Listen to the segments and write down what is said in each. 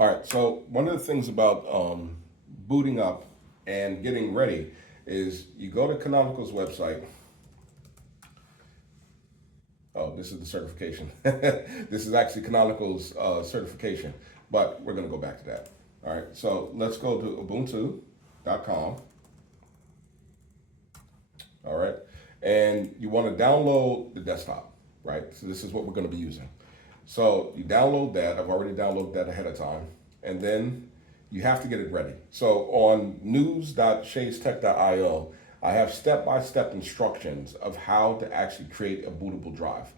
All right, so one of the things about booting up and getting ready is you go to Canonical's website. Oh, this is the certification. This is actually Canonical's certification, but we're going to go back to that. All right, so let's go to Ubuntu.com. All right, and you want to download the desktop, right? So this is what we're going to be using. So you download that. I've already downloaded that ahead of time, and then you have to get it ready. So on news.shadestech.io, I have step-by-step instructions of how to actually create a bootable drive.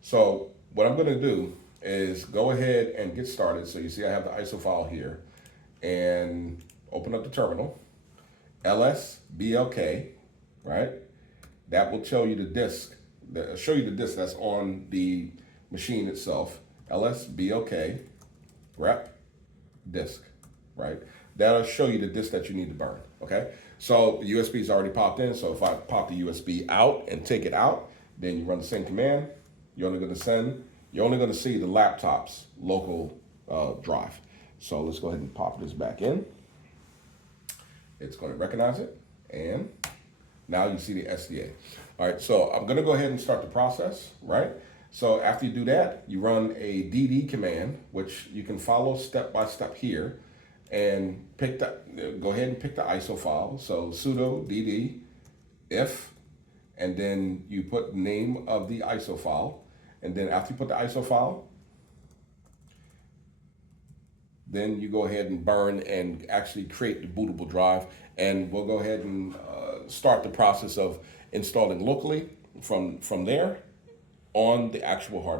So what I'm going to do is go ahead and get started. So you see I have the ISO file here, and open up the terminal, lsblk, right? That will show you the disk, that's on the machine itself, lsblk, grep disk, right? That'll show you the disk that you need to burn, okay? So the USB is already popped in, so if I pop the USB out and take it out, then you run the same command, you're only gonna see the laptop's local drive. So let's go ahead and pop this back in. It's gonna recognize it, and now you see the SDA. All right, so I'm gonna go ahead and start the process, right? So after you do that, you run a dd command, which you can follow step by step here, and go ahead and pick the ISO file. So sudo dd if, and then you put the name of the ISO file, and then after you put the ISO file, then you go ahead and burn and actually create the bootable drive, and we'll go ahead and start the process of installing locally from there on the actual hard